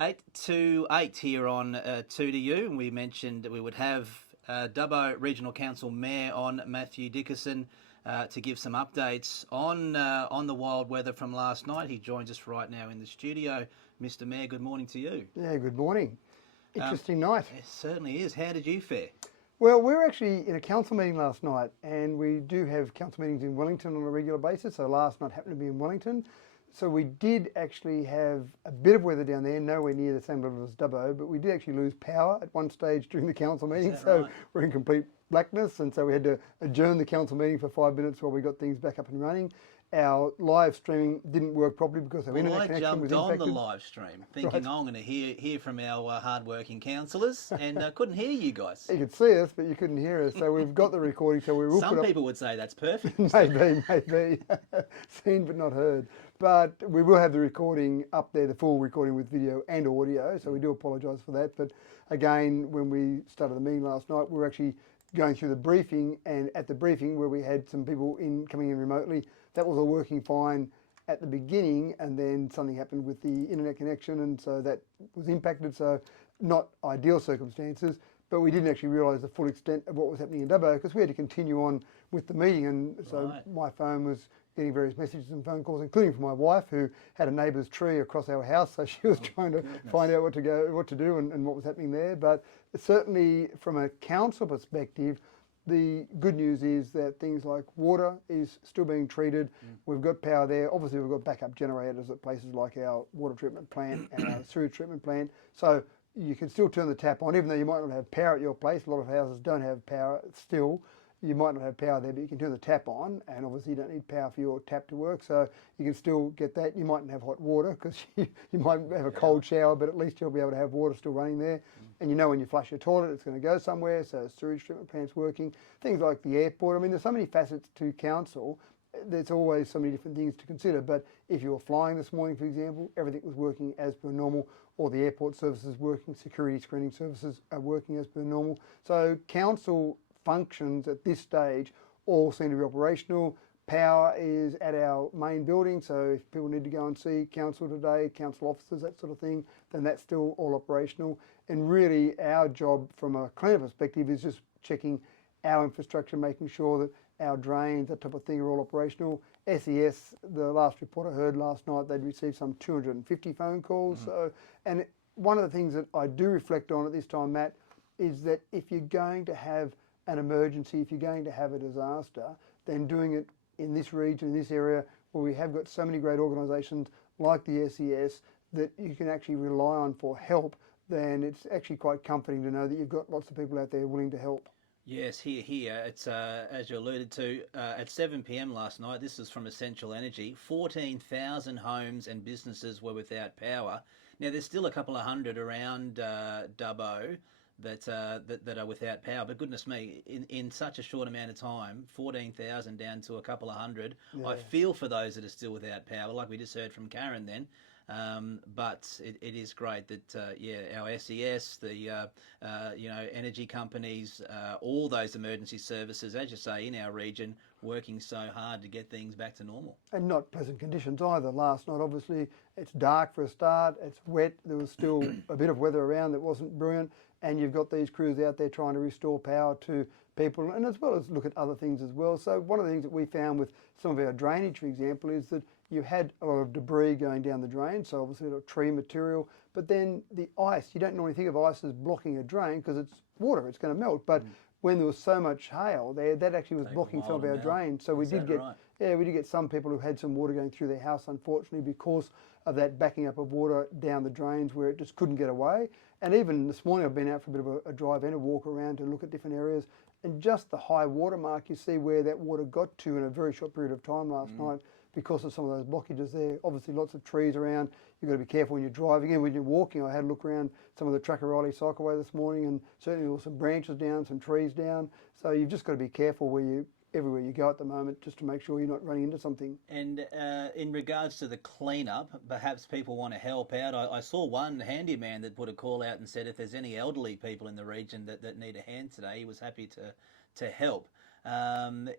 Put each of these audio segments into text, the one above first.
8 to 8 here on 2 to You, and we mentioned that we would have Dubbo Regional Council Mayor on, Matthew Dickerson, to give some updates on the wild weather from last night. He joins us right now in the studio. Mr. Mayor, good morning to you. Yeah, good morning. Interesting night. It certainly is. How did you fare? Well, we were actually in a council meeting last night, and we do have council meetings in Wellington on a regular basis. So last night happened to be in Wellington. So we did actually have a bit of weather down there, nowhere near the same level as Dubbo, but we did actually lose power at one stage during the council meeting. So right? we're in complete blackness, and so we had to adjourn the council meeting for 5 minutes while we got things back up and running. Our live streaming didn't work properly because our internet connection was impacted. I jumped on the live stream thinking I'm going to hear from our hard-working councillors, and couldn't hear you guys. You could see us, but you couldn't hear us. So we've got the recording. So we will Some people would say that's perfect. maybe seen but not heard. But we will have the recording up there, the full recording with video and audio. So we do apologise for that. But again, when we started the meeting last night, we were actually going through the briefing, and at the briefing where we had some people coming in remotely, that was all working fine at the beginning, and then something happened with the internet connection, and so that was impacted. So not ideal circumstances, but we didn't actually realise the full extent of what was happening in Dubbo because we had to continue on with the meeting, and so my phone was getting various messages and phone calls, including from my wife, who had a neighbour's tree across our house, so she was trying to find out what to do and what was happening there. But certainly from a council perspective, the good news is that things like water is still being treated. We've got power there. Obviously, we've got backup generators at places like our water treatment plant and our sewage treatment plant. So you can still turn the tap on, even though you might not have power at your place. A lot of houses don't have power still. You might not have power there, but you can turn the tap on, and obviously you don't need power for your tap to work, so you can still get that. You mightn't have hot water because you might have a cold shower, but at least you'll be able to have water still running there. And you know when you flush your toilet, it's going to go somewhere, so sewage treatment plant's working. Things like the airport. I mean, there's so many facets to council. There's always so many different things to consider, but if you were flying this morning, for example, everything was working as per normal, or the airport services working, security screening services are working as per normal. So council functions at this stage all seem to be operational. Power is at our main building, so if people need to go and see council today, council officers, that sort of thing, then that's still all operational. And really our job from a cleaner perspective is just checking our infrastructure, making sure that our drains, that type of thing, are all operational. SES, the last report I heard last night, they'd received some 250 phone calls. So, and one of the things that I do reflect on at this time, Matt, is that if you're going to have an emergency, if you're going to have a disaster, then doing it in this region, in this area, where we have got so many great organisations like the SES that you can actually rely on for help, then it's actually quite comforting to know that you've got lots of people out there willing to help. Yes, here. It's as you alluded to, at 7 p.m. last night. This is from Essential Energy. 14,000 homes and businesses were without power. Now there's still a couple of hundred around Dubbo that are without power. But goodness me, in such a short amount of time, 14,000 down to a couple of hundred. Yeah. I feel for those that are still without power, like we just heard from Karen then. But it is great that our SES, the energy companies, all those emergency services, as you say, in our region, working so hard to get things back to normal. And not pleasant conditions either. Last night, obviously, it's dark for a start. It's wet. There was still a bit of weather around that wasn't brilliant. And you've got these crews out there trying to restore power to people, and as well as look at other things as well. So one of the things that we found with some of our drainage, for example, is that you had a lot of debris going down the drain, so obviously a lot of tree material, but then the ice, you don't normally think of ice as blocking a drain because it's water, it's going to melt, but when there was so much hail there, that actually was blocking some of our drains. So we did get some people who had some water going through their house, unfortunately, because of that backing up of water down the drains where it just couldn't get away. And even this morning I've been out for a bit of a drive and a walk around to look at different areas, and just the high water mark, you see where that water got to in a very short period of time last night because of some of those blockages there. Obviously lots of trees around. You've got to be careful when you're driving, and when you're walking. I had a look around some of the Tracker-Riley cycleway this morning, and certainly there were some branches down, some trees down. So you've just got to be careful everywhere you go at the moment, just to make sure you're not running into something. And in regards to the clean-up, perhaps people want to help out. I saw one handyman that put a call out and said if there's any elderly people in the region that need a hand today, he was happy to help.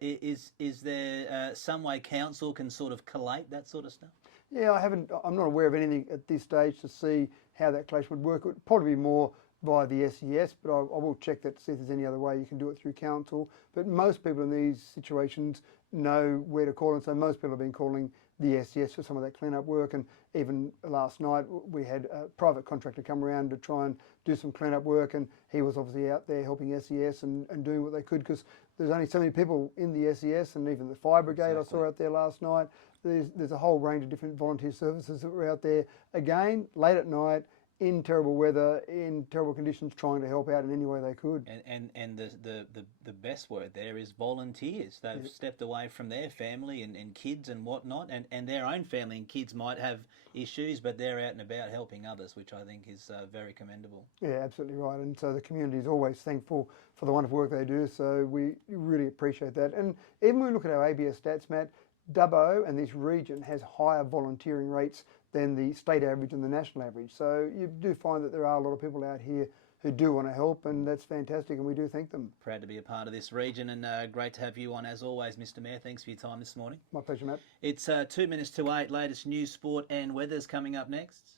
Is there some way council can sort of collate that sort of stuff? Yeah, I'm not aware of anything at this stage to see how that collation would work. It would probably be more via the SES, but I will check that to see if there's any other way you can do it through council. But most people in these situations know where to call, and so most people have been calling the SES for some of that clean-up work. And even last night we had a private contractor come around to try and do some clean-up work, and he was obviously out there helping SES and doing what they could, because there's only so many people in the SES, and even the fire brigade I saw out there last night. There's a whole range of different volunteer services that were out there, again, late at night, in terrible weather, in terrible conditions, trying to help out in any way they could. And the best word there is volunteers. They've stepped away from their family and kids and whatnot, and their own family and kids might have issues, but they're out and about helping others, which I think is very commendable. Yeah, absolutely right. And so the community is always thankful for the wonderful work they do, so we really appreciate that. And even when we look at our ABS stats, Matt, Dubbo and this region has higher volunteering rates than the state average and the national average. So you do find that there are a lot of people out here who do want to help, and that's fantastic, and we do thank them. Proud to be a part of this region, and great to have you on as always, Mr. Mayor. Thanks for your time this morning. My pleasure, Matt. It's 2 minutes to 8. Latest news, sport and weather's coming up next.